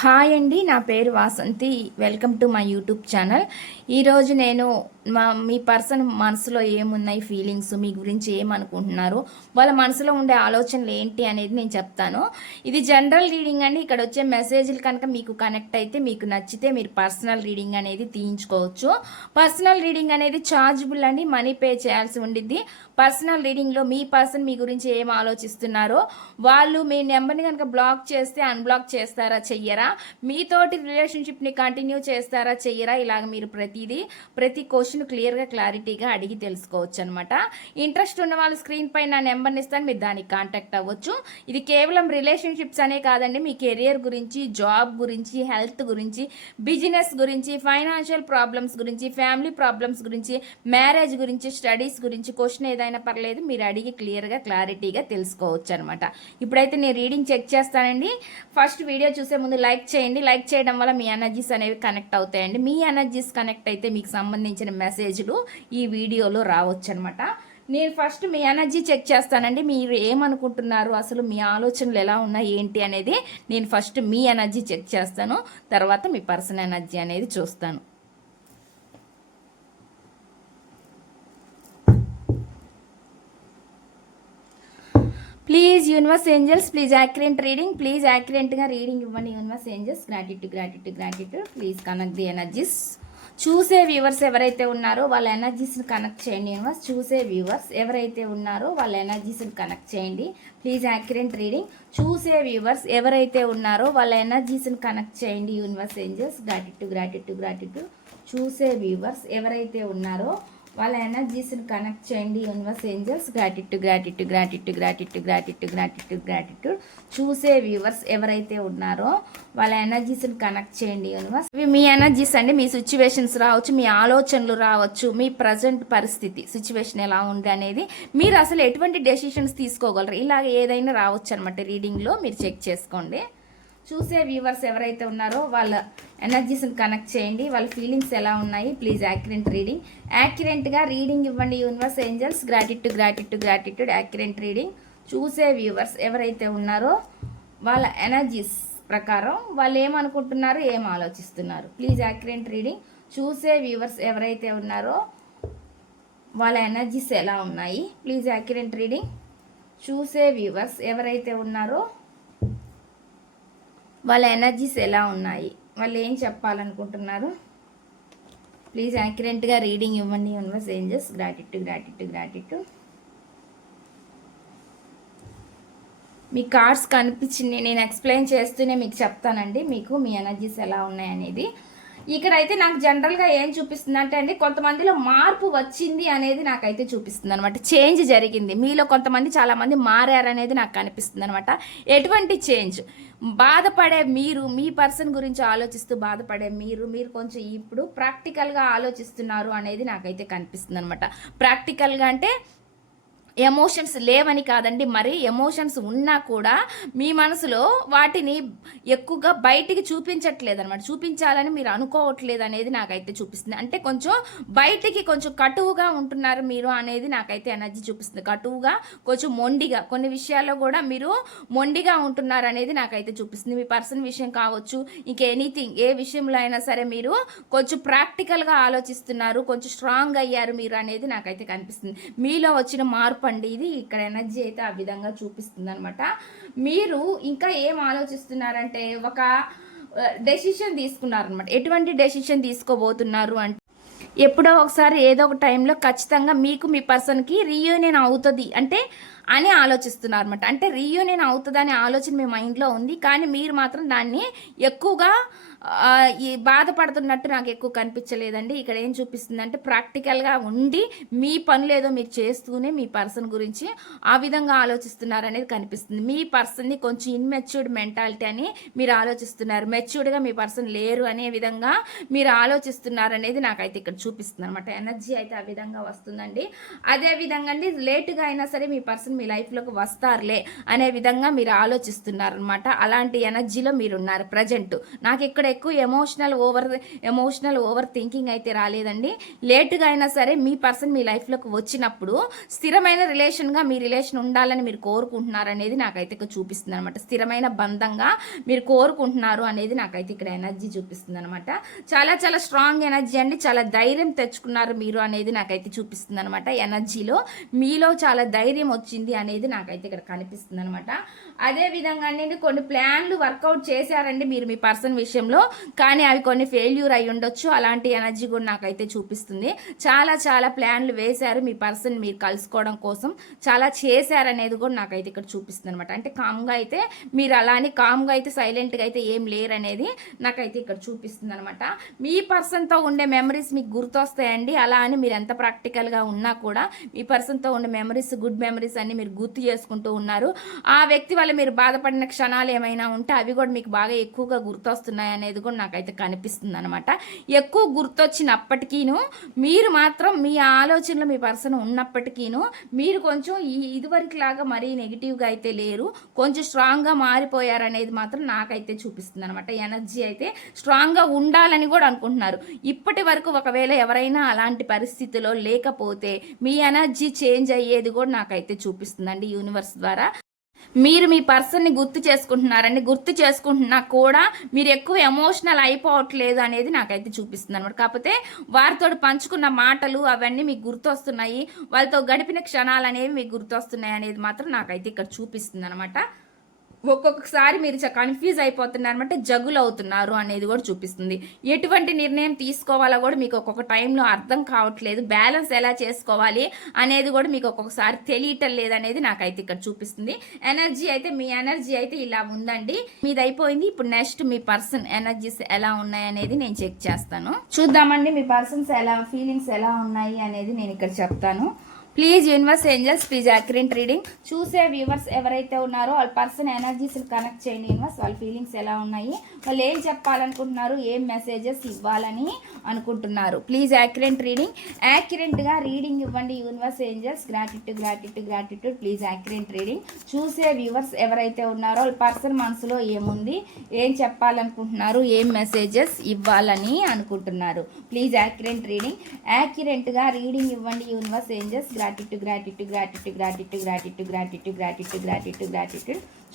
Hi అండి, నా పేరు Vasanthi. Welcome to my YouTube channel. ఈరోజు నేను మీ పర్సన్ మనసులో ఏమున్నాయి ఫీలింగ్స్, మీ గురించి ఏమనుకుంటున్నారు, వాళ్ళ మనసులో ఉండే ఆలోచనలు ఏంటి అనేది నేను చెప్తాను. ఇది జనరల్ రీడింగ్ అండి. ఇక్కడ వచ్చే మెసేజ్లు కనుక మీకు కనెక్ట్ అయితే, మీకు నచ్చితే మీరు పర్సనల్ రీడింగ్ అనేది తీయించుకోవచ్చు. పర్సనల్ రీడింగ్ అనేది ఛార్జబుల్ అండి, మనీ పే చేయాల్సి ఉండిద్ది. పర్సనల్ రీడింగ్లో మీ పర్సన్ మీ గురించి ఏం ఆలోచిస్తున్నారో, వాళ్ళు మీ నెంబర్ని కనుక బ్లాక్ చేస్తే అన్బ్లాక్ చేస్తారా చెయ్యరా, మీతోటి రిలేషన్షిప్ని కంటిన్యూ చేస్తారా చెయ్యరా, ఇలాగ మీరు ప్రతి క్వశ్చన్ క్లియర్గా క్లారిటీగా అడిగి తెలుసుకోవచ్చు అనమాట. ఇంట్రెస్ట్ ఉన్న వాళ్ళు స్క్రీన్ పై నా నెంబర్ని ఇస్తాను, మీరు దానికి కాంటాక్ట్ అవ్వచ్చు. ఇది కేవలం రిలేషన్షిప్స్ అనే కాదండి, మీ కెరియర్ గురించి, జాబ్ గురించి, హెల్త్ గురించి, బిజినెస్ గురించి, ఫైనాన్షియల్ ప్రాబ్లమ్స్ గురించి, ఫ్యామిలీ ప్రాబ్లమ్స్ గురించి, మ్యారేజ్ గురించి, స్టడీస్ గురించి క్వశ్చన్ ఏదైనా పర్లేదు, మీరు అడిగి క్లియర్గా క్లారిటీగా తెలుసుకోవచ్చు అనమాట. ఇప్పుడైతే నేను రీడింగ్ చెక్ చేస్తానండి. ఫస్ట్ వీడియో చూసే ముందు లైక్ చేయండి. లైక్ చేయడం వల్ల మీ ఎనర్జీస్ అనేవి కనెక్ట్ అవుతాయండి. మీ ఎనర్జీస్ కనెక్ట్ అయితే మీకు సంబంధించిన మెసేజ్లు ఈ వీడియోలో రావచ్చు అనమాట. నేను ఫస్ట్ మీ ఎనర్జీ చెక్ చేస్తానండి. మీరు ఏమనుకుంటున్నారు, అసలు మీ ఆలోచనలు ఎలా ఉన్నాయి ఏంటి అనేది నేను ఫస్ట్ మీ ఎనర్జీ చెక్ చేస్తాను, తర్వాత మీ పర్సనల్ ఎనర్జీ అనేది చూస్తాను. Please universe angels, please accurate reading, please యాక్యురేట్గా రీడింగ్ ఇవ్వండి universe angels. Gratitude please connect the energies. చూసే వ్యూవర్స్ ఎవరైతే ఉన్నారో వాళ్ళ ఎనర్జీస్ని కనెక్ట్ చేయండి యూనివర్స్. చూసే వ్యూవర్స్ ఎవరైతే ఉన్నారో వాళ్ళ ఎనర్జీస్ని కనెక్ట్ చేయండి. Please accurate reading. చూసే వ్యూవర్స్ ఎవరైతే ఉన్నారో వాళ్ళ ఎనర్జీస్ని కనెక్ట్ చేయండి యూనివర్స్ ఏంజల్స్. గ్రాటిట్యూడ్. చూసే వ్యూవర్స్ ఎవరైతే ఉన్నారో వాళ్ళ ఎనర్జీస్ని కనెక్ట్ చేయండి యూనివర్స్ ఏంజల్స్. గ్రాటిట్యూడ్. చూసే వ్యూవర్స్ ఎవరైతే ఉన్నారో వాళ్ళ ఎనర్జీస్ని కనెక్ట్ చేయండి యూనివర్స్. ఇవి మీ ఎనర్జీస్ అండి. మీ సిచ్యువేషన్స్ రావచ్చు, మీ ఆలోచనలు రావచ్చు, మీ ప్రజెంట్ పరిస్థితి సిచ్యువేషన్ ఎలా ఉంది అనేది, మీరు అసలు ఎటువంటి డెసిషన్స్ తీసుకోగలరు, ఇలాగ ఏదైనా రావచ్చు అనమాట. రీడింగ్లో మీరు చెక్ చేసుకోండి. చూసే వ్యూవర్స్ ఎవరైతే ఉన్నారో వాళ్ళ ఎనర్జీస్ని కనెక్ట్ చేయండి. వాళ్ళ ఫీలింగ్స్ ఎలా ఉన్నాయి, ప్లీజ్ యాక్యురేట్ రీడింగ్. యాక్యురేట్గా రీడింగ్ ఇవ్వండి universe angels. Gratitude accurate reading. చూసే వ్యూవర్స్ ఎవరైతే ఉన్నారో వాళ్ళ ఎనర్జీస్ ప్రకారం వాళ్ళు ఏమనుకుంటున్నారు, ఏం ఆలోచిస్తున్నారు, ప్లీజ్ యాక్యురేట్ రీడింగ్. చూసే వ్యూవర్స్ ఎవరైతే ఉన్నారో వాళ్ళ ఎనర్జీస్ ఎలా ఉన్నాయి, ప్లీజ్ యాక్యురేట్ రీడింగ్. చూసే వ్యూవర్స్ ఎవరైతే ఉన్నారో వాళ్ళ ఎనర్జీస్ ఎలా ఉన్నాయి, వాళ్ళు ఏం చెప్పాలనుకుంటున్నారు, ప్లీజ్ యాక్యురేట్గా రీడింగ్ ఇవ్వండి యూనివర్స్ ఏంజల్స్. గ్రాటిట్యూడ్. మీ కార్డ్స్ కనిపించింది, నేను ఎక్స్ప్లెయిన్ చేస్తూనే మీకు చెప్తానండి మీకు మీ ఎనర్జీస్ ఎలా ఉన్నాయనేది. ఇక్కడైతే నాకు జనరల్గా ఏం చూపిస్తుంది అంటే అండి, కొంతమందిలో మార్పు వచ్చింది అనేది నాకైతే చూపిస్తుంది అనమాట. చేంజ్ జరిగింది మీలో, కొంతమంది చాలామంది మారారనేది నాకు కనిపిస్తుంది అనమాట. ఎటువంటి చేంజ్, బాధపడే మీరు, మీ పర్సన్ గురించి ఆలోచిస్తూ బాధపడే మీరు కొంచెం ఇప్పుడు ప్రాక్టికల్గా ఆలోచిస్తున్నారు అనేది నాకైతే కనిపిస్తుంది అనమాట. ప్రాక్టికల్గా అంటే ఎమోషన్స్ లేవని కాదండి, మరి ఎమోషన్స్ ఉన్నా కూడా మీ మనసులో వాటిని ఎక్కువగా బయటికి చూపించట్లేదు అనమాట. చూపించాలని మీరు అనుకోవట్లేదు అనేది నాకైతే చూపిస్తుంది. అంటే కొంచెం బయటికి కొంచెం కటువుగా ఉంటున్నారు మీరు అనేది నాకైతే ఎనర్జీ చూపిస్తుంది. కటువుగా, కొంచెం మొండిగా, కొన్ని విషయాల్లో కూడా మీరు మొండిగా ఉంటున్నారు అనేది నాకైతే చూపిస్తుంది. మీ పర్సన్ విషయం కావచ్చు, ఇంక ఎనీథింగ్, ఏ విషయంలో అయినా సరే మీరు కొంచెం ప్రాక్టికల్గా ఆలోచిస్తున్నారు, కొంచెం స్ట్రాంగ్ అయ్యారు మీరు అనేది నాకైతే కనిపిస్తుంది. మీలో వచ్చిన మార్పు అండి ఇది. ఇక్కడ ఎనర్జీ అయితే ఆ విధంగా చూపిస్తుంది అనమాట. మీరు ఇంకా ఏం ఆలోచిస్తున్నారంటే, ఒక డెసిషన్ తీసుకున్నారనమాట. ఎటువంటి డెసిషన్ తీసుకోబోతున్నారు అంటే, ఎప్పుడో ఒకసారి ఏదో ఒక టైంలో ఖచ్చితంగా మీకు మీ పర్సన్కి రీయూనియన్ అవుతుంది అంటే అని ఆలోచిస్తున్నారు అనమాట. అంటే రీయూనియన్ అవుతుంది అనే ఆలోచన మీ మైండ్లో ఉంది, కానీ మీరు మాత్రం దాన్ని ఎక్కువగా ఈ బాధపడుతున్నట్టు నాకు ఎక్కువ కనిపించలేదండి. ఇక్కడ ఏం చూపిస్తుంది అంటే, ప్రాక్టికల్గా ఉండి మీ పనులు ఏదో మీరు చేస్తూనే మీ పర్సన్ గురించి ఆ విధంగా ఆలోచిస్తున్నారు అనేది కనిపిస్తుంది. మీ పర్సన్ని కొంచెం ఇన్మెచ్యూర్డ్ మెంటాలిటీ అని మీరు ఆలోచిస్తున్నారు, మెచ్యూర్డ్గా మీ పర్సన్ లేరు అనే విధంగా మీరు ఆలోచిస్తున్నారు అనేది నాకైతే ఇక్కడ చూపిస్తుంది అనమాట. ఎనర్జీ అయితే ఆ విధంగా వస్తుందండి. అదే విధంగా అండి, లేటుగా అయినా సరే మీ పర్సన్ మీ లైఫ్లోకి వస్తారులే అనే విధంగా మీరు ఆలోచిస్తున్నారనమాట. అలాంటి ఎనర్జీలో మీరున్నారు ప్రజెంట్. నాకు ఇక్కడ ఎక్కువ ఎమోషనల్ ఓవర్ థింకింగ్ అయితే రాలేదండి. లేటుగా అయినా సరే మీ పర్సన్ మీ లైఫ్లోకి వచ్చినప్పుడు స్థిరమైన రిలేషన్గా మీ రిలేషన్ ఉండాలని మీరు కోరుకుంటున్నారు అనేది నాకైతే ఇక్కడ చూపిస్తుంది అనమాట. స్థిరమైన బంధంగా మీరు కోరుకుంటున్నారు అనేది నాకైతే ఇక్కడ ఎనర్జీ చూపిస్తుంది అనమాట. చాలా చాలా స్ట్రాంగ్ ఎనర్జీ అండి. చాలా ధైర్యం తెచ్చుకున్నారు మీరు అనేది నాకైతే చూపిస్తుంది అనమాట. ఎనర్జీలో మీలో చాలా ధైర్యం వచ్చింది అనేది నాకైతే ఇక్కడ కనిపిస్తుంది అనమాట. అదేవిధంగా అండి కొన్ని ప్లాన్లు వర్కౌట్ చేశారండి మీరు మీ పర్సన్ విషయంలో, కానీ అవి కొన్ని ఫెయిల్యూర్ అయి ఉండొచ్చు. అలాంటి ఎనర్జీ కూడా నాకైతే చూపిస్తుంది. చాలా చాలా ప్లాన్లు వేశారు మీ పర్సన్ మీరు కలుసుకోవడం కోసం, చాలా చేశారనేది కూడా నాకైతే ఇక్కడ చూపిస్తుంది అనమాట. అంటే కామ్గా అయితే మీరు అలానే కామ్గా అయితే సైలెంట్గా అయితే ఏం లేరనేది నాకైతే ఇక్కడ చూపిస్తుంది అనమాట. మీ పర్సన్తో ఉండే మెమరీస్ మీకు గుర్తొస్తాయండి. అలా అని మీరు ఎంత ప్రాక్టికల్గా ఉన్నా కూడా మీ పర్సన్తో ఉండే మెమరీస్, గుడ్ మెమరీస్ అన్ని మీరు గుర్తు చేసుకుంటూ ఉన్నారు. ఆ వ్యక్తి వల్ల మీరు బాధపడిన క్షణాలు ఏమైనా ఉంటే అవి కూడా మీకు బాగా ఎక్కువగా గుర్తొస్తున్నాయి అనేది కూడా నాకైతే కనిపిస్తుంది అనమాట. ఎక్కువ గుర్తొచ్చినప్పటికీను మీరు మాత్రం మీ ఆలోచనలో మీ పర్సన్ ఉన్నప్పటికీను మీరు కొంచెం ఇదివరకులాగా మరీ నెగిటివ్గా అయితే లేరు, కొంచెం స్ట్రాంగ్గా మారిపోయారనేది మాత్రం నాకైతే చూపిస్తుంది అనమాట. ఎనర్జీ అయితే స్ట్రాంగ్గా ఉండాలని కూడా అనుకుంటున్నారు. ఇప్పటి వరకు ఒకవేళ ఎవరైనా అలాంటి పరిస్థితిలో లేకపోతే మీ ఎనర్జీ చేంజ్ అయ్యేది కూడా నాకైతే చూపిస్తుందండి యూనివర్స్ ద్వారా. మీరు మీ పర్సన్ని గుర్తు చేసుకుంటున్నారండి. గుర్తు చేసుకుంటున్నా కూడా మీరు ఎక్కువ ఎమోషనల్ అయిపోవట్లేదు అనేది నాకైతే చూపిస్తుంది అనమాట. కాకపోతే వారితో పంచుకున్న మాటలు అవన్నీ మీకు గుర్తొస్తున్నాయి, వాళ్ళతో గడిపిన క్షణాలు అనేవి మీకు గుర్తొస్తున్నాయి అనేది మాత్రం నాకైతే ఇక్కడ చూపిస్తుంది అనమాట. ఒక్కొక్కసారి మీరు కన్ఫ్యూజ్ అయిపోతున్నారు అనమాట, జగులు అవుతున్నారు అనేది కూడా చూపిస్తుంది. ఎటువంటి నిర్ణయం తీసుకోవాలో కూడా మీకు ఒక్కొక్క టైంలో అర్థం కావట్లేదు, బ్యాలెన్స్ ఎలా చేసుకోవాలి అనేది కూడా మీకు ఒక్కొక్కసారి తెలియటం లేదనేది నాకైతే ఇక్కడ చూపిస్తుంది. ఎనర్జీ అయితే మీ ఎనర్జీ అయితే ఇలా ఉందండి, మీది అయిపోయింది. ఇప్పుడు నెక్స్ట్ మీ పర్సన్ ఎనర్జీస్ ఎలా ఉన్నాయి అనేది నేను చెక్ చేస్తాను. చూద్దామండి మీ పర్సన్స్ ఫీలింగ్స్ ఎలా ఉన్నాయి అనేది నేను ఇక్కడ చెప్తాను. Please universe angels please accurate reading. చూసే వ్యూవర్స్ ఎవరైతే ఉన్నారో వాళ్ళ పర్సన్ ఎనర్జీస్ కనెక్ట్ చేయండి యూనివర్స్. వాళ్ళ ఫీలింగ్స్ ఎలా ఉన్నాయి, వాళ్ళు ఏం చెప్పాలనుకుంటున్నారు, ఏం మెసేజెస్ ఇవ్వాలని అనుకుంటున్నారు. Please accurate reading. యాక్యురేట్గా రీడింగ్ ఇవ్వండి universe angels. Gratitude. Please accurate reading. చూసే వ్యూవర్స్ ఎవరైతే ఉన్నారో వాళ్ళ పర్సన్ మనసులో ఏముంది, ఏం చెప్పాలనుకుంటున్నారు, ఏం మెసేజెస్ ఇవ్వాలని అనుకుంటున్నారు. Please accurate reading. యాక్యురేట్గా రీడింగ్ ఇవ్వండి యూనివర్స్ ఏంజల్స్. గ్రాటిట్యూడ్.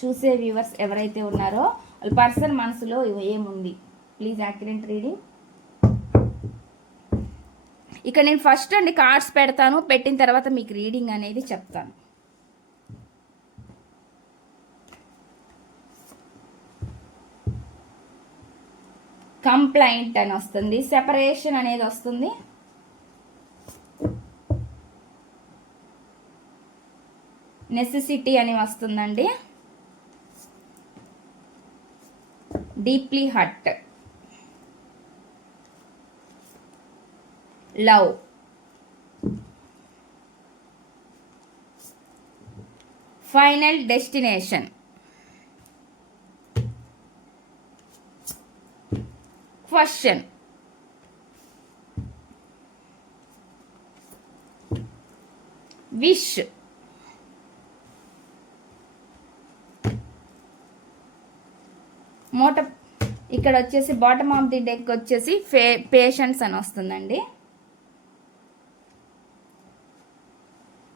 చూసే వ్యూవర్స్ ఎవరైతే ఉన్నారో వాళ్ళ పర్సన్ మనసులో ఏముంది. Please accurate reading. ఇక నేను ఫస్ట్ అండి కార్డ్స్ పెడతాను, పెట్టిన తర్వాత మీకు రీడింగ్ అనేది చెప్తాను. కంప్లైంట్ అని వస్తుంది, సెపరేషన్ అనేది వస్తుంది, నెసెసిటీ అని వస్తుందండి, deeply hurt, love, final destination, question, wish, ఇక్కడ వచ్చేసి బాటమ్ ఆఫ్ ది డెక్ వచ్చేసి పేషెన్స్ అని వస్తుందండి.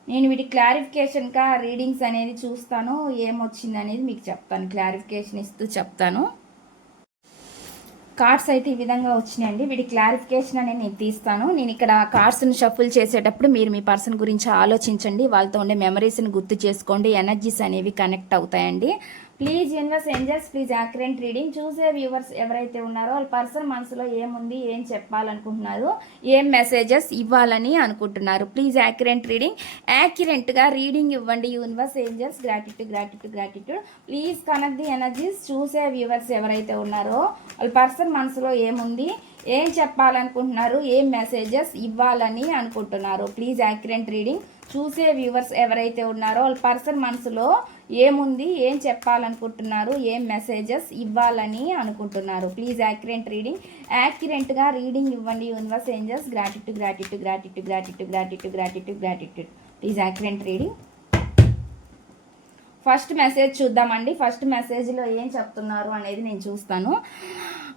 నేను వీటి క్లారిఫికేషన్గా రీడింగ్స్ అనేది చూస్తాను, ఏమొచ్చింది అనేది మీకు చెప్తాను, క్లారిఫికేషన్ ఇస్తూ చెప్తాను. కార్డ్స్ అయితే ఈ విధంగా వచ్చినాయండి. వీటి క్లారిఫికేషన్ అనేది నేను తీస్తాను. నేను ఇక్కడ కార్డ్స్ని షఫుల్ చేసేటప్పుడు మీరు మీ పర్సన్ గురించి ఆలోచించండి, వాళ్ళతో ఉండే మెమరీస్ని గుర్తు చేసుకోండి, ఎనర్జీస్ అనేవి కనెక్ట్ అవుతాయండి. Please universe angels please accurate reading. చూసే వ్యూవర్స్ ఎవరైతే ఉన్నారో వాళ్ళ పర్సన్ మనసులో ఏముంది, ఏం చెప్పాలనుకుంటున్నారు, ఏం మెసేజెస్ ఇవ్వాలని అనుకుంటున్నారు. Please accurate reading. యాక్యురేట్గా రీడింగ్ ఇవ్వండి universe angels. Gratitude. Please connect the energies. చూసే వ్యూవర్స్ ఎవరైతే ఉన్నారో వాళ్ళ పర్సన్ మనసులో ఏముంది, ఏం చెప్పాలనుకుంటున్నారు, ఏం మెసేజెస్ ఇవ్వాలని అనుకుంటున్నారు. Please accurate reading. చూసే వ్యూవర్స్ ఎవరైతే ఉన్నారో వాళ్ళ పర్సన్ మనసులో ఏముంది, ఏం చెప్పాలనుకుంటున్నారు, ఏం మెసేజెస్ ఇవ్వాలని అనుకుంటున్నారు. Please accurate reading. యాక్యురేట్గా రీడింగ్ ఇవ్వండి universe angels. Gratitude. Please accurate reading. First message చూద్దామండి. ఫస్ట్ మెసేజ్లో ఏం చెప్తున్నారు అనేది నేను చూస్తాను.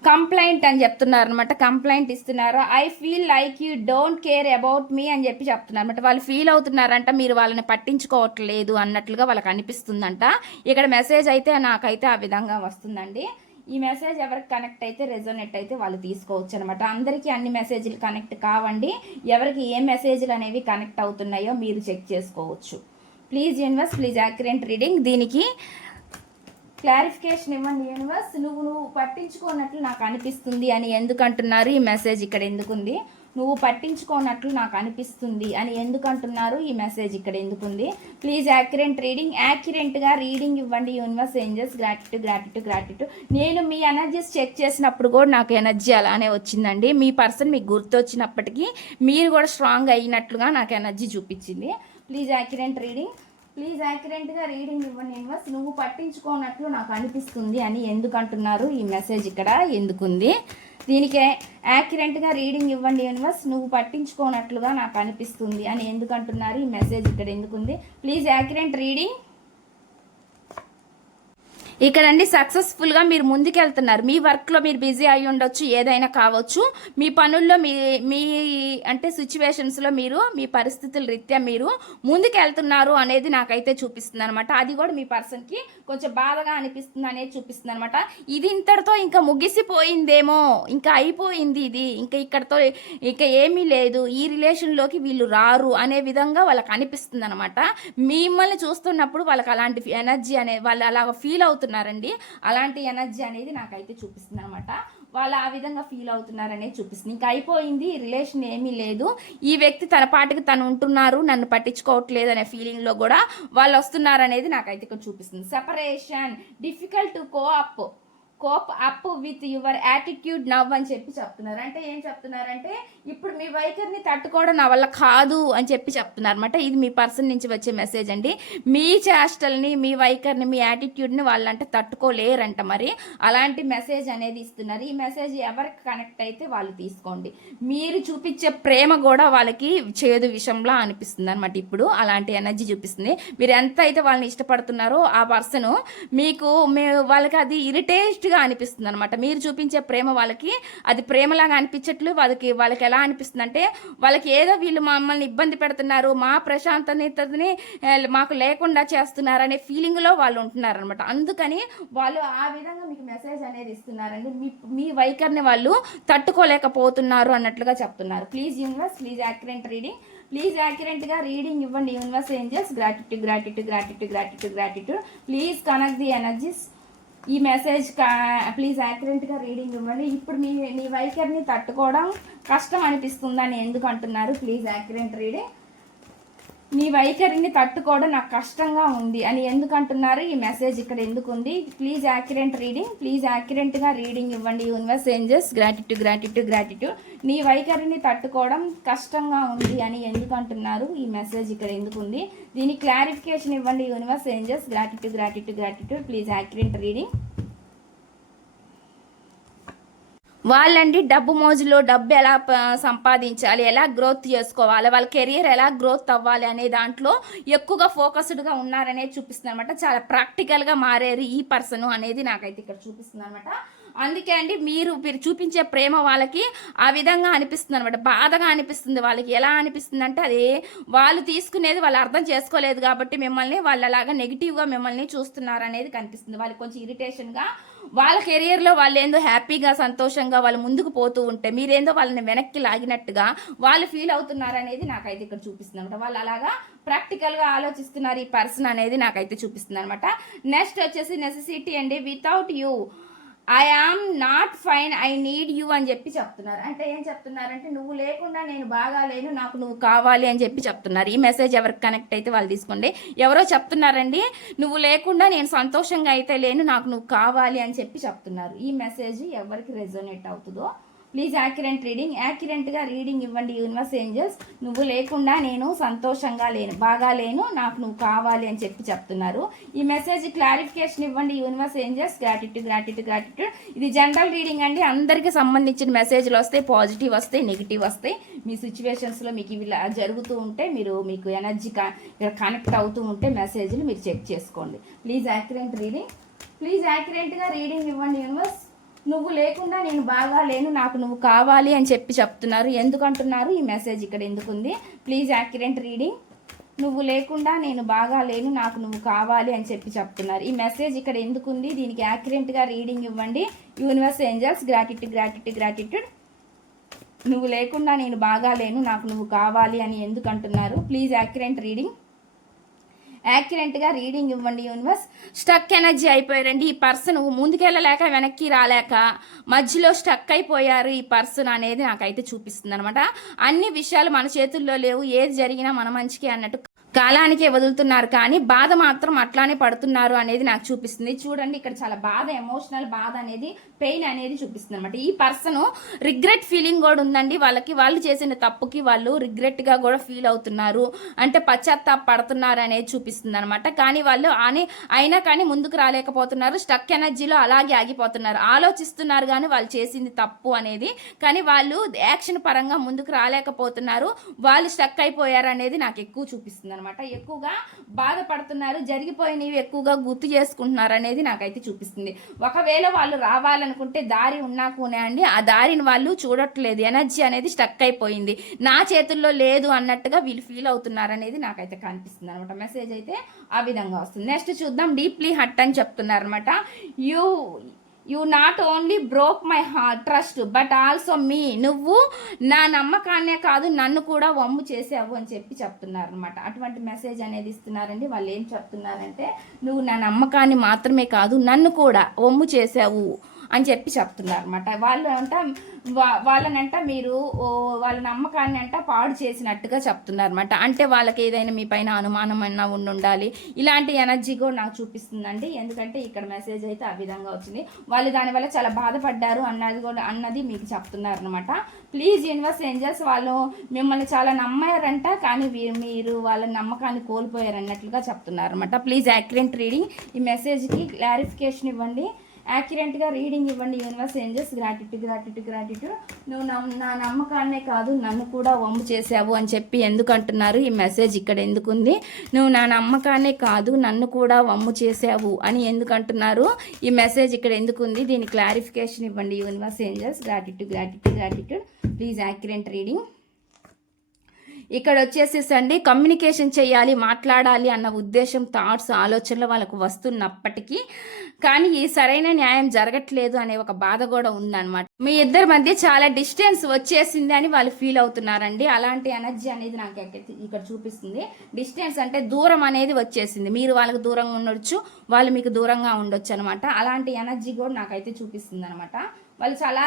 కంప్లైంట్ అని చెప్తున్నారు అనమాట. కంప్లైంట్ ఇస్తున్నారు. I feel like you don't care about me అని చెప్తున్నారు అనమాట. వాళ్ళు ఫీల్ అవుతున్నారంట మీరు వాళ్ళని పట్టించుకోవట్లేదు అన్నట్లుగా వాళ్ళకి అనిపిస్తుందంట. ఇక్కడ మెసేజ్ అయితే నాకైతే ఆ విధంగా వస్తుందండి. ఈ మెసేజ్ ఎవరికి కనెక్ట్ అయితే రెజోనేట్ అయితే వాళ్ళు తీసుకోవచ్చు అనమాట. అందరికీ అన్ని మెసేజ్లు కనెక్ట్ కావండి. ఎవరికి ఏ మెసేజ్లు అనేవి కనెక్ట్ అవుతున్నాయో మీరు చెక్ చేసుకోవచ్చు. Please universe, please accurate reading. దీనికి క్లారిఫికేషన్ ఇవ్వండి యూనివర్స్. నువ్వు పట్టించుకోనట్లు నాకు అనిపిస్తుంది అని ఎందుకు అంటున్నారు? ఈ మెసేజ్ ఇక్కడ ఎందుకుంది? నువ్వు పట్టించుకోనట్లు నాకు అనిపిస్తుంది అని ఎందుకు అంటున్నారు? ఈ మెసేజ్ ఇక్కడ ఎందుకుంది? Please accurate reading. యాక్యురేట్గా రీడింగ్ ఇవ్వండి universe, angels. Gratitude gratitude gratitude. నేను మీ ఎనర్జీస్ చెక్ చేసినప్పుడు కూడా నాకు ఎనర్జీ అలానే వచ్చిందండి. మీ పర్సన్ మీకు గుర్తొచ్చినప్పటికీ మీరు కూడా స్ట్రాంగ్ అయినట్లుగా నాకు ఎనర్జీ చూపించింది. Please accurate reading. ప్లీజ్ యాక్యురేట్గా రీడింగ్ ఇవ్వండి యూనివర్స్. నువ్వు పట్టించుకోనట్లు నాకు అనిపిస్తుంది అని ఎందుకు అంటున్నారు? ఈ మెసేజ్ ఇక్కడ ఎందుకుంది? దీనికి యాక్యురేట్గా రీడింగ్ ఇవ్వండి యూనివర్స్. నువ్వు పట్టించుకోనట్లుగా నాకు అనిపిస్తుంది అని ఎందుకు అంటున్నారు? ఈ మెసేజ్ ఇక్కడ ఎందుకుంది? Please accurate reading. ఇక్కడండి సక్సెస్ఫుల్గా మీరు ముందుకెళ్తున్నారు. మీ వర్క్లో మీరు బిజీ అయి ఉండొచ్చు, ఏదైనా కావచ్చు. మీ పనుల్లో మీ అంటే సిచ్యువేషన్స్లో మీరు మీ పరిస్థితుల రీత్యా మీరు ముందుకెళ్తున్నారు అనేది నాకైతే చూపిస్తుంది అనమాట. అది కూడా మీ పర్సన్కి కొంచెం బాధగా అనిపిస్తుంది అనేది చూపిస్తుంది అనమాట. ఇది ఇంతటితో ఇంకా ముగిసిపోయిందేమో, ఇంకా అయిపోయింది ఇది, ఇంకా ఇక్కడతో ఇంకా ఏమీ లేదు, ఈ రిలేషన్లోకి వీళ్ళు రారు అనే విధంగా వాళ్ళకి అనిపిస్తుంది అనమాట. మిమ్మల్ని చూస్తున్నప్పుడు వాళ్ళకి అలాంటి ఎనర్జీ వాళ్ళు అలా ఫీల్ అవుతున్నారు రండి. అలాంటి ఎనర్జీ అనేది నాకైతే చూపిస్తుంది అనమాట. వాళ్ళు ఆ విధంగా ఫీల్ అవుతున్నారనేది చూపిస్తుంది. ఇంకా అయిపోయింది, రిలేషన్ ఏమీ లేదు, ఈ వ్యక్తి తన పాటికి తను ఉంటున్నారు, నన్ను పట్టించుకోవట్లేదు అనే ఫీలింగ్లో కూడా వాళ్ళు వస్తున్నారనేది నాకైతే ఇక్కడ చూపిస్తుంది. Separation, difficult to cope up with your attitude now అని చెప్తున్నారు. అంటే ఏం చెప్తున్నారంటే ఇప్పుడు మీ వైఖరిని తట్టుకోవడం నా వల్ల కాదు అని చెప్తున్నారు అనమాట. ఇది మీ పర్సన్ నుంచి వచ్చే మెసేజ్ అండి. మీ చేష్టల్ని, మీ వైఖరిని, మీ యాటిట్యూడ్ని వాళ్ళంటే తట్టుకోలేరంట. మరి అలాంటి మెసేజ్ అనేది ఇస్తున్నారు. ఈ మెసేజ్ ఎవరికి కనెక్ట్ అయితే వాళ్ళు తీసుకోండి. మీరు చూపించే ప్రేమ కూడా వాళ్ళకి చేదు విషయంలా అనిపిస్తుంది అనమాట. ఇప్పుడు అలాంటి ఎనర్జీ చూపిస్తుంది. మీరు ఎంత అయితే వాళ్ళని ఇష్టపడుతున్నారో ఆ పర్సన్ మీకు వాళ్ళకి అది ఇరిటేట్గా అనిపిస్తుంది అనమాట. మీరు చూపించే ప్రేమ వాళ్ళకి అది ప్రేమలాగా అనిపించట్లు వాళ్ళకి ఎలా అనిపిస్తుంది అంటే వాళ్ళకి ఏదో వీళ్ళు మమ్మల్ని ఇబ్బంది పెడుతున్నారు, మా ప్రశాంతతని మాకు లేకుండా చేస్తున్నారు అనే ఫీలింగ్లో వాళ్ళు ఉంటున్నారు అనమాట. అందుకని వాళ్ళు ఆ విధంగా మీకు మెసేజ్ అనేది ఇస్తున్నారండి. మీ వైఖరిని వాళ్ళు తట్టుకోలేకపోతున్నారు అన్నట్లుగా చెప్తున్నారు. Please universe, please accurate reading. Please యాక్యురేట్గా రీడింగ్ ఇవ్వండి universe, angels. Gratitude gratitude gratitude gratitude gratitude. Please connect the energies. ఈ మెసేజ్ ప్లీజ్ యాక్యురేట్గా రీడింగ్ ఇవ్వండి. ఇప్పుడు మీ వైఖరిని తట్టుకోవడం కష్టం అనిపిస్తుందని ఎందుకు అంటున్నారు? Please accurate reading. మీ వైఖరిని తట్టుకోవడం నాకు కష్టంగా ఉంది అని ఎందుకు అంటున్నారు? ఈ మెసేజ్ ఇక్కడ ఎందుకు ఉంది? Please accurate reading. ప్లీజ్ యాక్యురేట్గా రీడింగ్ ఇవ్వండి universe, angels. Gratitude gratitude gratitude. నీ వైఖరిని తట్టుకోవడం కష్టంగా ఉంది అని ఎందుకు అంటున్నారు? ఈ మెసేజ్ ఇక్కడ ఎందుకు ఉంది? దీని క్లారిఫికేషన్ ఇవ్వండి universe, angels. Gratitude gratitude gratitude. Please accurate reading. వాళ్ళండి డబ్బు మోజులో డబ్బు ఎలా సంపాదించాలి, ఎలా గ్రోత్ చేసుకోవాలి, వాళ్ళ కెరియర్ ఎలా గ్రోత్ అవ్వాలి అనే దాంట్లో ఎక్కువగా ఫోకస్డ్గా ఉన్నారనేది చూపిస్తుంది అనమాట. చాలా ప్రాక్టికల్గా మారేరు ఈ పర్సన్ అనేది నాకైతే ఇక్కడ చూపిస్తుంది అనమాట. అందుకే అండి మీరు చూపించే ప్రేమ వాళ్ళకి ఆ విధంగా అనిపిస్తుంది అనమాట. బాధగా అనిపిస్తుంది వాళ్ళకి. ఎలా అనిపిస్తుంది అంటే అది వాళ్ళు తీసుకునేది వాళ్ళు అర్థం చేసుకోలేదు కాబట్టి మిమ్మల్ని వాళ్ళు అలాగా నెగిటివ్గా మిమ్మల్ని చూస్తున్నారు అనేది కనిపిస్తుంది. వాళ్ళకి కొంచెం ఇరిటేషన్గా, వాళ్ళ కెరియర్లో వాళ్ళు ఏందో హ్యాపీగా సంతోషంగా వాళ్ళు ముందుకు పోతూ ఉంటే మీరేందో వాళ్ళని వెనక్కి లాగినట్టుగా వాళ్ళు ఫీల్ అవుతున్నారు అనేది నాకైతే ఇక్కడ చూపిస్తుంది అనమాట. వాళ్ళు అలాగా ప్రాక్టికల్గా ఆలోచిస్తున్నారు ఈ పర్సన్ అనేది నాకైతే చూపిస్తుంది అనమాట. నెక్స్ట్ వచ్చేసి నెసెసిటీ అండి. Without you I am not fine, I need you అని చెప్తున్నారు. అంటే ఏం చెప్తున్నారంటే నువ్వు లేకుండా నేను బాగా లేను, నాకు నువ్వు కావాలి అని చెప్తున్నారు. ఈ మెసేజ్ ఎవరికి కనెక్ట్ అయితే వాళ్ళు తీసుకోండి. ఎవరో చెప్తున్నారండి నువ్వు లేకుండా నేను సంతోషంగా అయితే లేను, నాకు నువ్వు కావాలి అని చెప్తున్నారు. ఈ మెసేజ్ ఎవరికి రెజోనేట్ అవుతుందో ప్లీజ్ యాక్యురెంట్ రీడింగ్, యాక్యురెంట్గా రీడింగ్ ఇవ్వండి యూనివర్స్ ఏంజల్స్. నువ్వు లేకుండా నేను సంతోషంగా లేను, బాగా లేను, నాకు నువ్వు కావాలి అని చెప్పి చెప్తున్నారు. ఈ మెసేజ్ క్లారిఫికేషన్ ఇవ్వండి universe angels. Gratitude gratitude gratitude. ఇది జనరల్ రీడింగ్ అండి, అందరికీ సంబంధించిన మెసేజ్లు వస్తాయి, పాజిటివ్ వస్తాయి, నెగిటివ్ వస్తాయి. మీ సిచ్యువేషన్స్లో మీకు ఇవి జరుగుతూ ఉంటే మీకు ఎనర్జీ కనెక్ట్ అవుతూ ఉంటే మెసేజ్లు మీరు చెక్ చేసుకోండి. ప్లీజ్ యాక్యురెంట్ రీడింగ్, ప్లీజ్ యాక్యురెంట్గా రీడింగ్ ఇవ్వండి యూనివర్స్. నువ్వు లేకుండా నేను బాగా లేను, నాకు నువ్వు కావాలి అని చెప్పి చెప్తున్నారు. ఎందుకంటున్నారు, ఈ మెసేజ్ ఇక్కడ ఎందుకుంది? Please accurate reading. నువ్వు లేకుండా నేను బాగా లేను, నాకు నువ్వు కావాలి అని చెప్పి చెప్తున్నారు. ఈ మెసేజ్ ఇక్కడ ఎందుకుంది? దీనికి యాక్యురెంట్గా రీడింగ్ ఇవ్వండి universe angels. Gratitude gratitude gratitude. నువ్వు లేకుండా నేను బాగా లేను, నాకు నువ్వు కావాలి అని ఎందుకు అంటున్నారు? ప్లీజ్ యాక్యురెంట్ రీడింగ్, యాక్యురెంట్గా రీడింగ్ ఇవ్వండి యూనివర్స్. స్టక్ ఎనర్జీ అయిపోయారండి ఈ పర్సన్, ముందుకెళ్ళలేక వెనక్కి రాలేక మధ్యలో స్టక్ అయిపోయారు ఈ పర్సన్ అనేది నాకైతే చూపిస్తుంది అనమాట. అన్ని విషయాలు మన చేతుల్లో లేవు, ఏది జరిగినా మన మంచికి అన్నట్టు కాలానికే వదులుతున్నారు, కానీ బాధ మాత్రం అట్లానే పడుతున్నారు అనేది నాకు చూపిస్తుంది. చూడండి ఇక్కడ చాలా బాధ, ఎమోషనల్ బాధ అనేది, పెయిన్ అనేది చూపిస్తుంది అనమాట. ఈ పర్సన్ రిగ్రెట్ ఫీలింగ్ కూడా ఉందండి వాళ్ళకి, వాళ్ళు చేసిన తప్పుకి వాళ్ళు రిగ్రెట్గా కూడా ఫీల్ అవుతున్నారు, అంటే పశ్చాత్తాప పడుతున్నారు అనేది చూపిస్తుంది అనమాట. కానీ వాళ్ళు అయినా కానీ ముందుకు రాలేకపోతున్నారు, స్టక్ ఎనర్జీలో అలాగే ఆగిపోతున్నారు, ఆలోచిస్తున్నారు కానీ వాళ్ళు చేసింది తప్పు అనేది, కానీ వాళ్ళు యాక్షన్ పరంగా ముందుకు రాలేకపోతున్నారు, వాళ్ళు స్టక్ అయిపోయారు అనేది నాకు ఎక్కువ చూపిస్తుంది అనమాట. ఎక్కువగా బాధపడుతున్నారు, జరిగిపోయినవి ఎక్కువగా గుర్తు చేసుకుంటున్నారు అనేది నాకైతే చూపిస్తుంది. ఒకవేళ వాళ్ళు రావాలనుకుంటే దారి ఉన్నా కూడా అండి, ఆ దారిని వాళ్ళు చూడట్లేదు, ఎనర్జీ అనేది స్టక్ అయిపోయింది, నా చేతుల్లో లేదు అన్నట్టుగా వీళ్ళు ఫీల్ అవుతున్నారు అనేది నాకైతే కనిపిస్తుంది అనమాట. మెసేజ్ అయితే ఆ విధంగా వస్తుంది. నెక్స్ట్ చూద్దాం. డీప్లీ హర్ట్ అని చెప్తున్నారు అనమాట. You not only broke my heart trust but also me. నువ్వు నా నమ్మకాన్నే కాదు నన్ను కూడా వమ్ము చేసావు అని చెప్పి చెప్తున్నారు అనమాట. అటువంటి మెసేజ్ అనేది ఇస్తున్నారండి. వాళ్ళు ఏం చెప్తున్నారంటే, నువ్వు నా నమ్మకాన్ని మాత్రమే కాదు నన్ను కూడా వమ్ము చేసావు అని చెప్పి చెప్తున్నారు అనమాట. వాళ్ళనంట మీరు వాళ్ళ నమ్మకాన్ని అంట పాడు చేసినట్టుగా చెప్తున్నారు అనమాట. అంటే వాళ్ళకి ఏదైనా మీ పైన అనుమానం అన్నా ఉండాలి, ఇలాంటి ఎనర్జీ కూడా నాకు చూపిస్తుందండి. ఎందుకంటే ఇక్కడ మెసేజ్ అయితే ఆ విధంగా వచ్చింది. వాళ్ళు దానివల్ల చాలా బాధపడ్డారు అన్నది మీకు చెప్తున్నారు అనమాట. ప్లీజ్ యూనివర్స్ ఏంజల్స్, వాళ్ళు మిమ్మల్ని చాలా నమ్మారంట, కానీ మీరు వాళ్ళ నమ్మకాన్ని కోల్పోయారు అన్నట్లుగా చెప్తున్నారు అనమాట. ప్లీజ్ యాక్యురెంట్ రీడింగ్, ఈ మెసేజ్కి క్లారిఫికేషన్ ఇవ్వండి, యాక్యురెంట్గా రీడింగ్ ఇవ్వండి universe angels. Gratitude gratitude gratitude. నువ్వు నా నమ్మకాన్నే కాదు నన్ను కూడా వమ్ము చేసావు అని చెప్పి ఎందుకు అంటున్నారు? ఈ మెసేజ్ ఇక్కడ ఎందుకుంది? నువ్వు నా నమ్మకాన్నే కాదు నన్ను కూడా వమ్ము చేసావు అని ఎందుకు అంటున్నారు? ఈ మెసేజ్ ఇక్కడ ఎందుకుంది? దీని క్లారిఫికేషన్ ఇవ్వండి universe angels. Gratitude gratitude gratitude. Please accurate reading. ఇక్కడ వచ్చేసేసండి కమ్యూనికేషన్ చేయాలి, మాట్లాడాలి అన్న ఉద్దేశం, థాట్స్, ఆలోచనలు వాళ్ళకు వస్తున్నప్పటికీ కానీ ఈ సరైన న్యాయం జరగట్లేదు అనే ఒక బాధ కూడా ఉందన్నమాట. మీ ఇద్దరి మధ్య చాలా డిస్టెన్స్ వచ్చేసింది అని వాళ్ళు ఫీల్ అవుతున్నారండి. అలాంటి ఎనర్జీ అనేది నాకు ఇక్కడ చూపిస్తుంది. డిస్టెన్స్ అంటే దూరం అనేది వచ్చేసింది, మీరు వాళ్ళకి దూరంగా ఉండొచ్చు, వాళ్ళు మీకు దూరంగా ఉండొచ్చు అనమాట. అలాంటి ఎనర్జీ కూడా నాకైతే చూపిస్తుంది అనమాట. వాళ్ళు చాలా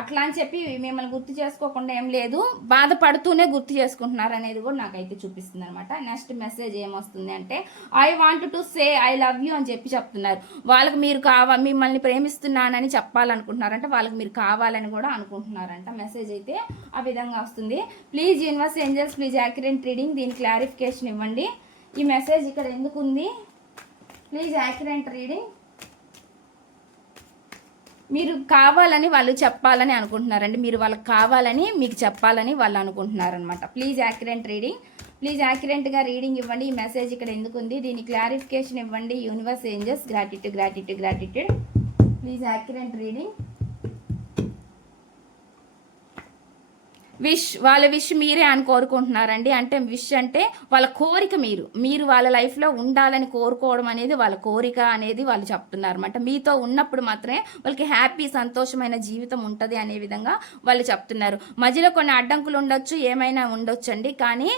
అట్లా అని చెప్పి మిమ్మల్ని గుర్తు చేసుకోకుండా ఏం లేదు, బాధపడుతూనే గుర్తు చేసుకుంటున్నారు అనేది కూడా నాకైతే చూపిస్తుంది అనమాట. నెక్స్ట్ మెసేజ్ ఏమొస్తుంది అంటే, I want to say I love you అని చెప్పి చెప్తున్నారు. వాళ్ళకి మీరు మిమ్మల్ని ప్రేమిస్తున్నానని చెప్పాలనుకుంటున్నారంట, వాళ్ళకి మీరు కావాలని కూడా అనుకుంటున్నారంట. మెసేజ్ అయితే ఆ విధంగా వస్తుంది. Please universe angels, please accurate reading, దీని క్లారిఫికేషన్ ఇవ్వండి. ఈ మెసేజ్ ఇక్కడ ఎందుకు ఉంది? Please accurate reading. మీరు కావాలని వాళ్ళు చెప్పాలని అనుకుంటున్నారండి, మీరు వాళ్ళకి కావాలని మీకు చెప్పాలని వాళ్ళు అనుకుంటున్నారనమాట. ప్లీజ్ యాక్యురెంట్ రీడింగ్, ప్లీజ్ యాక్యురెంట్గా రీడింగ్ ఇవ్వండి. ఈ మెసేజ్ ఇక్కడ ఎందుకు ఉంది? దీని క్లారిఫికేషన్ ఇవ్వండి universe angels. Gratitude gratitude gratitude. Please accurate reading. వాళ్ళ విష్ మీరే అని కోరుకుంటున్నారండి. అంటే విష్ అంటే వాళ్ళ కోరిక, మీరు వాళ్ళ లైఫ్లో ఉండాలని కోరుకోవడం అనేది వాళ్ళ కోరిక అనేది వాళ్ళు చెప్తున్నారు అనమాట. మీతో ఉన్నప్పుడు మాత్రమే వాళ్ళకి హ్యాపీ, సంతోషమైన జీవితం ఉంటుంది అనే విధంగా వాళ్ళు చెప్తున్నారు. మధ్యలో కొన్ని అడ్డంకులు ఉండొచ్చు, ఏమైనా ఉండొచ్చు అండి, కానీ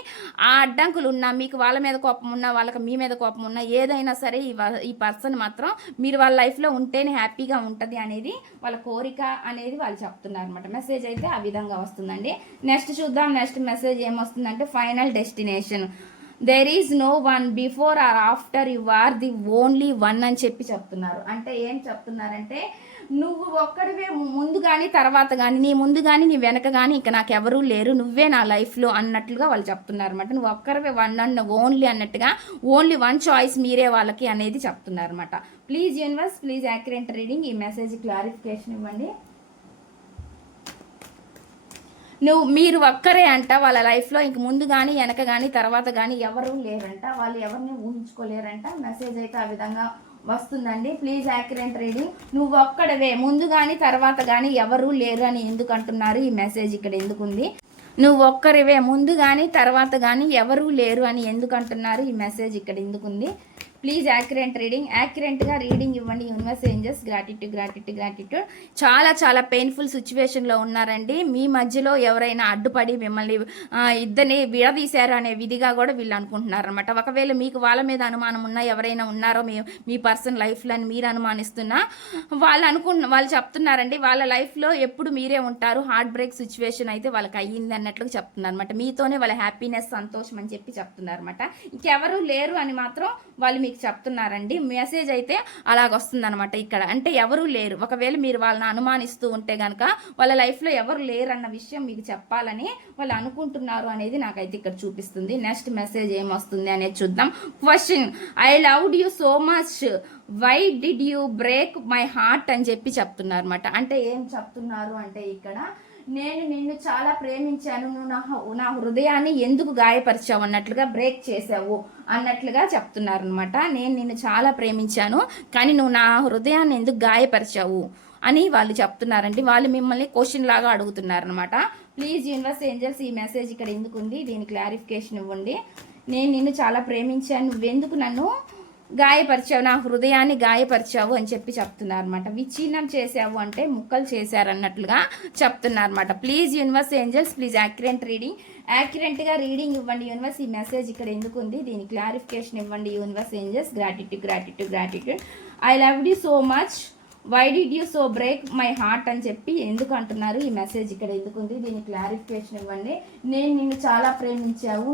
ఆ అడ్డంకులు ఉన్నా, మీకు వాళ్ళ మీద కోపం ఉన్నా, వాళ్ళకి మీ మీద కోపం ఉన్నా, ఏదైనా సరే ఈ పర్సన్ మాత్రం మీరు వాళ్ళ లైఫ్లో ఉంటేనే హ్యాపీగా ఉంటుంది అనేది వాళ్ళ కోరిక అనేది వాళ్ళు చెప్తున్నారు అనమాట. మెసేజ్ అయితే ఆ విధంగా వస్తుందండి. నెక్స్ట్ చూద్దాం. నెక్స్ట్ మెసేజ్ ఏమొస్తుందంటే, final destination, there is no one before or after, you are the only one అని చెప్పి చెప్తున్నారు. అంటే ఏం చెప్తున్నారంటే, నువ్వు ఒక్కడివే ముందు కానీ తర్వాత కానీ, నీ ముందు కానీ నీ వెనక కానీ ఇక నాకు ఎవరూ లేరు, నువ్వే నా లైఫ్లో అన్నట్లుగా వాళ్ళు చెప్తున్నారు అనమాట. నువ్వు ఒక్కరివే వన్ అండ్ ఓన్లీ అన్నట్టుగా, ఓన్లీ వన్ చాయిస్ మీరే వాళ్ళకి అనేది చెప్తున్నారు అనమాట. Please universe, please accurate reading, ఈ మెసేజ్ క్లారిఫికేషన్ ఇవ్వండి. మీరు ఒక్కరే అంట వాళ్ళ లైఫ్లో, ఇంక ముందు కానీ వెనక కానీ తర్వాత కానీ ఎవరు లేరంట, వాళ్ళు ఎవరిని ఊహించుకోలేరంట. మెసేజ్ అయితే ఆ విధంగా వస్తుందండి. Please accurate reading. నువ్వు ఒక్కడవే, ముందు కానీ తర్వాత కానీ ఎవరు లేరు అని ఎందుకు అంటున్నారు, ఈ మెసేజ్ ఇక్కడ ఎందుకుంది? నువ్వు ఒక్కరివే, ముందు కానీ తర్వాత కానీ ఎవరూ లేరు అని ఎందుకు అంటున్నారు, ఈ మెసేజ్ ఇక్కడ ఎందుకుంది? ప్లీజ్ యాక్యురేట్ రీడింగ్, యాక్యురేట్గా రీడింగ్ ఇవ్వండి universe angels. Gratitude gratitude gratitude. చాలా చాలా పెయిన్ఫుల్ సిచ్యువేషన్లో ఉన్నారండి. మీ మధ్యలో ఎవరైనా అడ్డుపడి మిమ్మల్ని ఇద్దరిని విడదీశారు అనే విధిగా కూడా వీళ్ళు అనుకుంటున్నారు అనమాట. ఒకవేళ మీకు వాళ్ళ మీద అనుమానం ఉన్నా, ఎవరైనా ఉన్నారో మీ పర్సన్ లైఫ్లో అని మీరు అనుమానిస్తున్నా, వాళ్ళు చెప్తున్నారండి వాళ్ళ లైఫ్లో ఎప్పుడు మీరే ఉంటారు, హార్ట్ బ్రేక్ సిచ్యువేషన్ అయితే వాళ్ళకి అయ్యింది అన్నట్లుగా చెప్తున్నారు అనమాట. మీతోనే వాళ్ళ హ్యాపీనెస్, సంతోషం అని చెప్పి చెప్తున్నారు అనమాట. ఇంకెవరు లేరు అని మాత్రం వాళ్ళు మీకు చెప్తున్నారండి. మెసేజ్ అయితే అలాగొస్తుందనమాట ఇక్కడ. అంటే ఎవరు లేరు, ఒకవేళ మీరు వాళ్ళని అనుమానిస్తూ ఉంటే కనుక వాళ్ళ లైఫ్లో ఎవరు లేరు అన్న విషయం మీకు చెప్పాలని వాళ్ళు అనుకుంటున్నారు అనేది నాకైతే ఇక్కడ చూపిస్తుంది. నెక్స్ట్ మెసేజ్ ఏమొస్తుంది అనేది చూద్దాం. Question: I loved you so much, why did you break my heart అని చెప్పి చెప్తున్నారు అనమాట. అంటే ఏం చెప్తున్నారు అంటే ఇక్కడ, నేను నిన్ను చాలా ప్రేమించాను, నువ్వు నా హృదయాన్ని ఎందుకు గాయపరిచావు అన్నట్లుగా, బ్రేక్ చేసావు అన్నట్లుగా చెప్తున్నారు అనమాట. నేను నిన్ను చాలా ప్రేమించాను కానీ నువ్వు నా హృదయాన్ని ఎందుకు గాయపరిచావు అని వాళ్ళు చెప్తున్నారండి. వాళ్ళు మిమ్మల్ని క్వశ్చన్ లాగా అడుగుతున్నారు అనమాట. ప్లీజ్ యూనివర్స్ ఏంజల్స్, ఈ మెసేజ్ ఇక్కడ ఎందుకు ఉంది, దీని క్లారిఫికేషన్ ఇవ్వండి. నేను నిన్ను చాలా ప్రేమించాను, నువ్వెందుకు నన్ను గాయపరిచావు, నా హృదయాన్ని గాయపరిచావు అని చెప్పి చెప్తున్నారు అనమాట. విచ్ఛిన్నం చేసావు అంటే ముక్కలు చేశారు అన్నట్లుగా చెప్తున్నారు అనమాట. Please universe angels, please accurate reading, యాక్యురేట్గా రీడింగ్ ఇవ్వండి యూనివర్స్. ఈ మెసేజ్ ఇక్కడ ఎందుకు ఉంది, దీని క్లారిఫికేషన్ ఇవ్వండి universe angels. Gratitude gratitude gratitude. I love you so much, why did you so break my heart అని చెప్పి ఎందుకు అంటున్నారు, ఈ మెసేజ్ ఇక్కడ ఎందుకుంది, దీని క్లారిఫికేషన్ ఇవ్వండి. నేను నిన్ను చాలా ప్రేమించాను,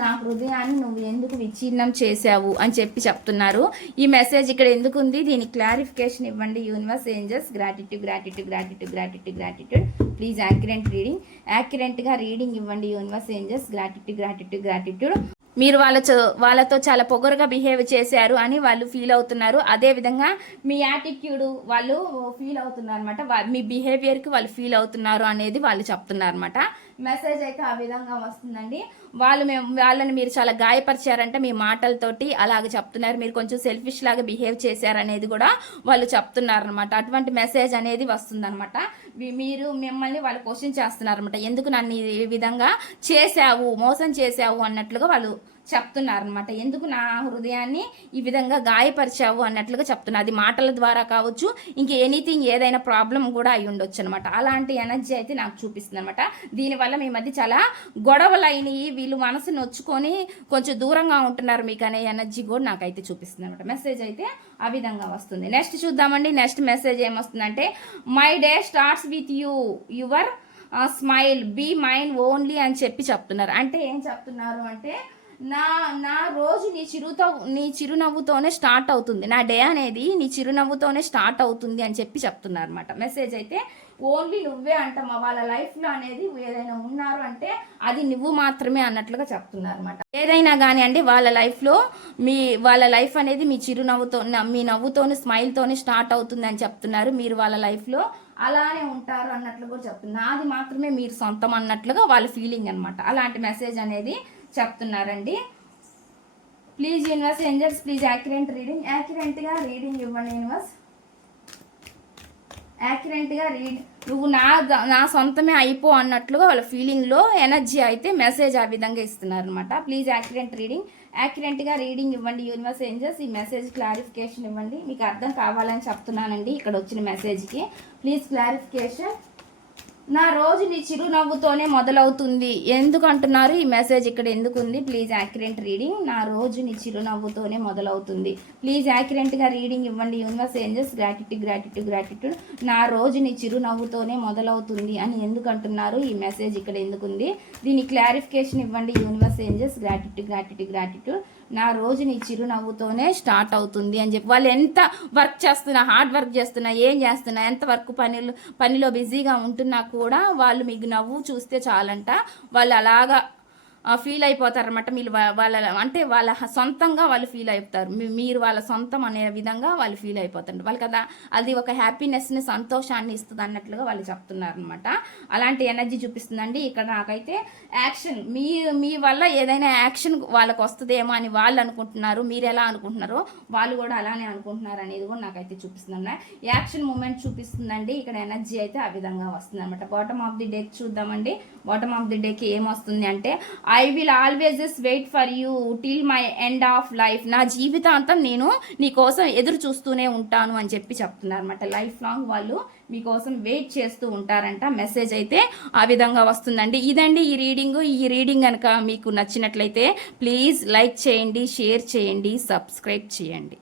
నా హృదయాన్ని నువ్వు ఎందుకు విచ్ఛిన్నం చేశావు అని చెప్పి చెప్తున్నారు. ఈ మెసేజ్ ఇక్కడ ఎందుకుంది, దీని క్లారిఫికేషన్ ఇవ్వండి universe angels. Gratitude gratitude gratitude gratitude gratitude. Please accurate reading, యాక్యురేట్గా రీడింగ్ ఇవ్వండి universe angels. Gratitude gratitude gratitude. మీరు వాళ్ళతో చాలా పొగరుగా బిహేవ్ చేశారు అని వాళ్ళు ఫీల్ అవుతున్నారు. అదేవిధంగా మీ యాటిట్యూడ్ వాళ్ళు ఫీల్ అవుతున్నారు అనమాట. మీ బిహేవియర్కి వాళ్ళు ఫీల్ అవుతున్నారు అనేది వాళ్ళు చెప్తున్నారు అనమాట. మెసేజ్ అయితే ఆ విధంగా వస్తుందండి. వాళ్ళని మీరు చాలా గాయపరిచారంటే మీ మాటలతోటి అలాగ చెప్తున్నారు. మీరు కొంచెం సెల్ఫిష్ లాగా బిహేవ్ చేశారనేది కూడా వాళ్ళు చెప్తున్నారు అనమాట. అటువంటి మెసేజ్ అనేది వస్తుందన్నమాట. మిమ్మల్ని వాళ్ళు క్వశ్చన్ చేస్తున్నారు అనమాట. ఎందుకు నన్ను ఈ విధంగా చేశావు, మోసం చేశావు అన్నట్లుగా వాళ్ళు చెప్తున్నారనమాట. ఎందుకు నా హృదయాన్ని ఈ విధంగా గాయపరిచావు అన్నట్లుగా చెప్తున్నారు. అది మాటల ద్వారా కావచ్చు, ఇంక ఎనీథింగ్ ఏదైనా ప్రాబ్లం కూడా అయి ఉండొచ్చు అనమాట. అలాంటి ఎనర్జీ అయితే నాకు చూపిస్తుంది అనమాట. దీనివల్ల మీ మధ్య చాలా గొడవలు అయినాయి, వీళ్ళు మనసు నొచ్చుకొని కొంచెం దూరంగా ఉంటున్నారు మీకు అనే ఎనర్జీ కూడా నాకైతే చూపిస్తుంది అనమాట. మెసేజ్ అయితే ఆ విధంగా వస్తుంది. నెక్స్ట్ చూద్దామండి. నెక్స్ట్ మెసేజ్ ఏమొస్తుందంటే, my day starts with you, your smile be mine only అని చెప్పి చెప్తున్నారు. అంటే ఏం చెప్తున్నారు అంటే, నా రోజు నీ చిరునవ్వుతోనే స్టార్ట్ అవుతుంది, నా డే అనేది నీ చిరునవ్వుతోనే స్టార్ట్ అవుతుంది అని చెప్పి చెప్తున్నారు అనమాట. మెసేజ్ అయితే ఓన్లీ నువ్వే అంటమ్మా, వాళ్ళ లైఫ్లో అనేది ఏదైనా ఉన్నారు అంటే అది నువ్వు మాత్రమే అన్నట్లుగా చెప్తున్నారు అనమాట. ఏదైనా కానీ అండి వాళ్ళ లైఫ్లో వాళ్ళ లైఫ్ అనేది మీ నవ్వుతోని స్మైల్తోనే స్టార్ట్ అవుతుంది అని చెప్తున్నారు. మీరు వాళ్ళ లైఫ్లో అలానే ఉంటారు అన్నట్లు కూడా చెప్తున్నారు. అది మాత్రమే మీరు సొంతం అన్నట్లుగా వాళ్ళ ఫీలింగ్ అనమాట. అలాంటి మెసేజ్ అనేది చెప్తున్నారండి. Please universe angels, please accurate reading, యాక్యురేట్గా రీడింగ్ ఇవ్వండి యూనివర్స్. యాక్యురేట్గా నువ్వు నా సొంతమే అయిపో అన్నట్లుగా వాళ్ళ ఫీలింగ్లో ఎనర్జీ అయితే మెసేజ్ ఆ విధంగా ఇస్తున్నారు అనమాట. ప్లీజ్ యాక్యురేట్ రీడింగ్, యాక్యురేట్గా రీడింగ్ ఇవ్వండి యూనివర్స్ ఏంజల్స్. ఈ మెసేజ్ క్లారిఫికేషన్ ఇవ్వండి. మీకు అర్థం కావాలని చెప్తున్నానండి ఇక్కడ వచ్చిన మెసేజ్కి. Please clarification. నా రోజు నీ చిరునవ్వుతోనే మొదలవుతుంది ఎందుకు అంటున్నారు, ఈ మెసేజ్ ఇక్కడ ఎందుకు ఉంది? Please accurate reading. నా రోజు నీ చిరునవ్వుతోనే మొదలవుతుంది. ప్లీజ్ యాక్యురేట్గా రీడింగ్ ఇవ్వండి universe angels. Gratitude gratitude gratitude. నా రోజు నీ చిరునవ్వుతోనే మొదలవుతుంది అని ఎందుకు అంటున్నారు, ఈ మెసేజ్ ఇక్కడ ఎందుకు ఉంది? దీని క్లారిఫికేషన్ ఇవ్వండి universe angels. Gratitude gratitude gratitude. నా రోజు నీ చిరునవ్వుతోనే స్టార్ట్ అవుతుంది అని చెప్పి, వాళ్ళు ఎంత వర్క్ చేస్తున్నా, హార్డ్ వర్క్ చేస్తున్నా, ఏం చేస్తున్నా, ఎంత వర్క్ పనిలో బిజీగా ఉంటున్నా కూడా వాళ్ళు మీకు నవ్వు చూస్తే చాలంట వాళ్ళు అలాగా ఫీల్ అయిపోతారనమాట. మీరు వాళ్ళ అంటే వాళ్ళ సొంతంగా వాళ్ళు ఫీల్ అయిపోతారు, మీరు వాళ్ళ సొంతం అనే విధంగా వాళ్ళు ఫీల్ అయిపోతారు. వాళ్ళు కదా అది ఒక హ్యాపీనెస్ని, సంతోషాన్ని ఇస్తుంది అన్నట్లుగా వాళ్ళు చెప్తున్నారు అనమాట. అలాంటి ఎనర్జీ చూపిస్తుందండి ఇక్కడ నాకైతే. యాక్షన్ మీ వల్ల ఏదైనా యాక్షన్ వాళ్ళకు వస్తుందేమో అని వాళ్ళు అనుకుంటున్నారు, మీరు ఎలా అనుకుంటున్నారో వాళ్ళు కూడా అలానే అనుకుంటున్నారు అనేది కూడా నాకైతే చూపిస్తుంది. యాక్షన్ మూమెంట్ చూపిస్తుందండి ఇక్కడ. ఎనర్జీ అయితే ఆ విధంగా వస్తుంది అనమాట. బాటమ్ ఆఫ్ ది డేక్ చూద్దామండి. బాటమ్ ఆఫ్ ది డేకి ఏమొస్తుంది అంటే, I will always wait for you till my end of life. నా జీవితాంతం నేను నీ కోసం ఎదురు చూస్తూనే ఉంటాను అని చెప్పి చెప్తున్నారు అనమాట. లైఫ్ లాంగ్ వాళ్ళు మీకోసం వెయిట్ చేస్తూ ఉంటారంట. మెసేజ్ అయితే ఆ విధంగా వస్తుందండి. ఇదండి ఈ రీడింగ్ కనుక మీకు నచ్చినట్లయితే ప్లీజ్ లైక్ చేయండి, షేర్ చేయండి, సబ్స్క్రైబ్ చేయండి.